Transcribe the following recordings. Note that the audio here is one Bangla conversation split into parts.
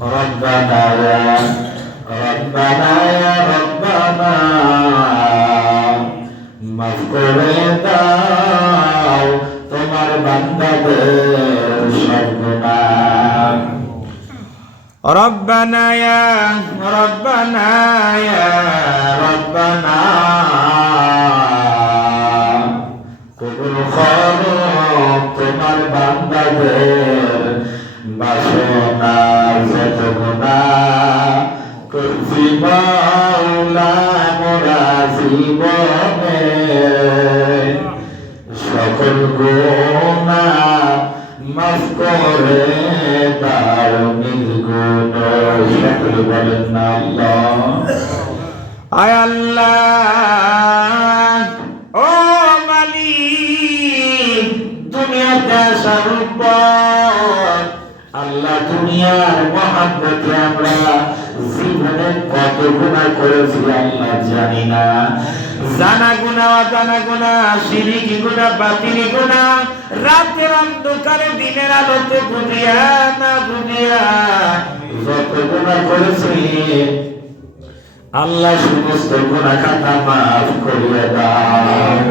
রব্বানা ইয়া রব্বানা ইয়া রব্বানা মাফ করে দাও তোমার বান্দাদের সব গুনাহ। রব্বানা ইয়া রব্বানা ইয়া রব্বানা কবুল করো তোমার বান্দাদের বাসনা যত গুনাহ করছি মাওলা মোরা জীবনে, সকল গুনাহ মাফ করে দাও নির্গুণ। সকল বলেন না আল্লাহ। আয় আল্লাহ ও মালিক, দুনিয়াতে আসার পর আল্লাহ দুনিয়ার মহাব্বতে আমরা জীবনে কত গুনাহ করেছি আল্লাহ জানি না। জানা গুনাহ, অজানা গুনাহ, শিরকি গুনাহ, বাতিল গুনাহ, রাতের অন্ধকারে দিনের আলোতে বুঝিয়া না বুঝিয়া যত গুনাহ করেছি আল্লাহ সমস্ত গুনাহ খাতা মাফ করিয়া দাও।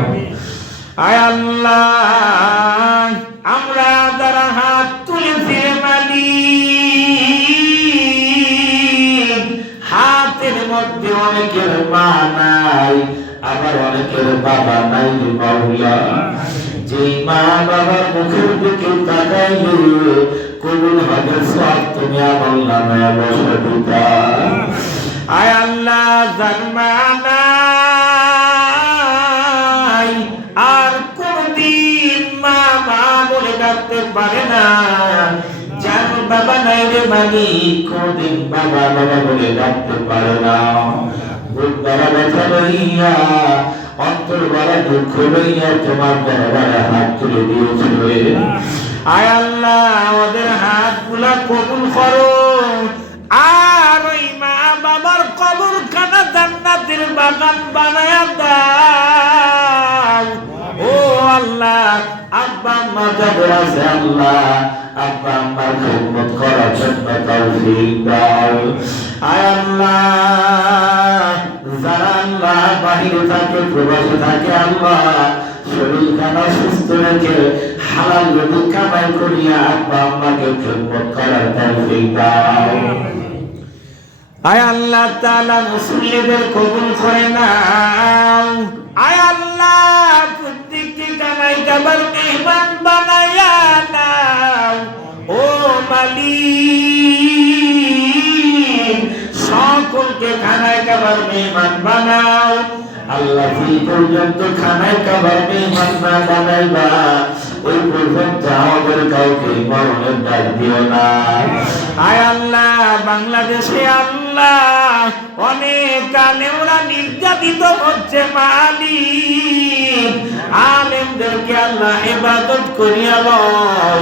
আয় আল্লাহ আমরা যারা হাত তুলেছি মালিক, হাতের মধ্যে অনেকের মা নাই, আবার অনেকের বাবা নাই মাওলা। যেই মা বাবার মুখের দিকে তাকাইলে কবুল হবে সব তুমি আমার নামে বসে দিতা। আয় আল্লাহ যার মা নাই আর কোনদিন মা মা বলে ডাকতে পারে না, যার বাবা নাই রে মালিক কোনদিন বাবা বাবা বলে ডাকতে পারে না, বুক দ্বারা ব্যথা লইয়া অন্তর দ্বারা দুঃখ লইয়া তোমার দরবারে হাত তুলে দিয়েছিল। আয় আল্লাহ আমাদের হাতগুলা কবুল করো, আর ওই মা বাবার কবরখানা জান্নাতের বাগান বানায়া দাও। ও আল্লাহ আব্বা আম্মা যাদের আছে আল্লাহ আব্বা আম্মার খিদমত করার জন্য তৌফিক দাও। আয় আল্লাহ যারা আল্লাহ বাহিরে থাকে প্রবাসে থাকে আল্লাহ শরীর খানা সুস্থ রেখে হালাল রুজি কামাই করিয়া আব্বা আম্মাকে খিদমত করার তৌফিক দাও। আয় আল্লাহ তাআলা মুসলিমদের কবুল করে নাও। আয় আল্লাহ প্রত্যেককে কামাই কাবার মেহমান বানায়া নাও। ও মালিক সকলকে খানায় কাবার মেহমান বানাও। আল্লাহ যে পর্যন্ত খানায় কাবার মেহমান না বানাইবা ওই পর্যন্ত আমাদের কাউকে মরণের ডাক দিও না। আয় আল্লাহ বাংলাদেশে আল্লাহ অনেক আলেমরা নির্যাতিত হচ্ছে মালিক, আলেমদেরকে আল্লাহ ইবাদত করিয়া লও।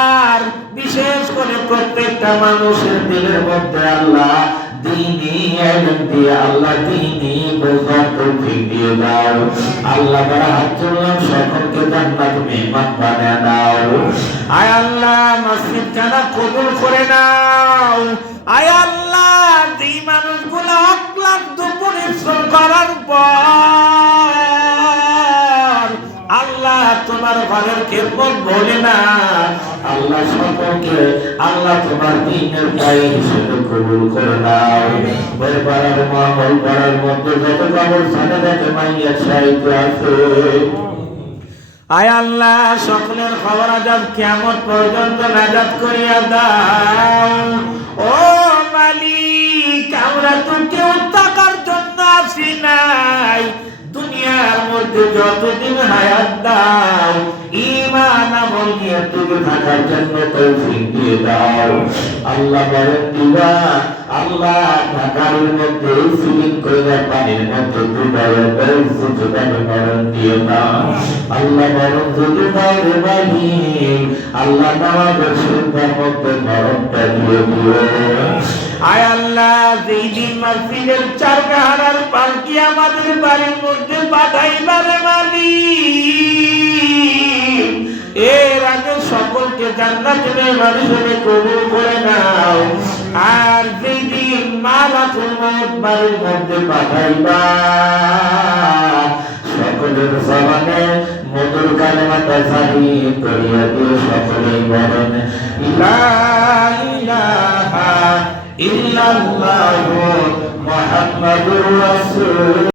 আর বিশেষ করে প্রত্যেকটা মানুষের দিলের মধ্যে আল্লাহ দ্বীনি ইলম দিয়ে আল্লাহ দ্বীনি বোঝার তৌফিক দিয়ে দাও। আল্লাহ যারা হাত তুললাম সকলকে জান্নাত মেহমান বানিয়ে দাও। আয় আল্লাহ মসজিদ খানা কবুল করে নাও। আয় আল্লাহ যেই মানুষগুলো অক্লান্ত পরিশ্রম করার পর আল্লাহ তোমার ঘরের খেদমত বলে না আল্লাহ সকলকে আল্লাহ তোমার দ্বীনের দায়ী হিসেবে কবুল করে নাও। বলপাড়ার মহল পাড়ার মধ্যে যত কবরস্থানে যত মাইয়া সাহিত্য আছে আয় আল্লাহ সকলের খবর আজাব কিয়ামত পর্যন্ত নাজাত করিয়া দাও। ও মালিক আমরা তো কেউ টাকার জন্য আসি নাই, দুনিয়ার মধ্যে যতদিন হায়াত দাও ঈমান আমল নিয়ে তুমি থাকার জন্য তৌফিক দিয়ে দাও। আল্লাহ বলেন দিবা আল্লাহ ঢাকার মধ্যে সুইমিং করে পানির মধ্যে ডুবাইয়া বেইজ্জত করে মরণ দিও না। আল্লাহ বলেন যদি বাইরে বাড়ি আল্লাহ নামাজের সুন্দর মধ্যে মরণটা দিয়ে দিও। আয় আল্লাহ যেই দিন মসজিদের চারগাহার পালকি আমাদের বাড়ির মধ্যে পাঠাইবারে মালিক এর আগে সকলকে জান্নাতের মেহমান হিসেবে কবুল করে নাও। আর যেদিন মালাকুল মউত বাড়ির মধ্যে পাঠাইবা সকলের জবানে মধুর কালেমাটা জারি করিয়া দিয়ে সকলেই বলেন লা ইলাহা ইল্লাল্লাহু মুহাম্মাদুর রাসূল।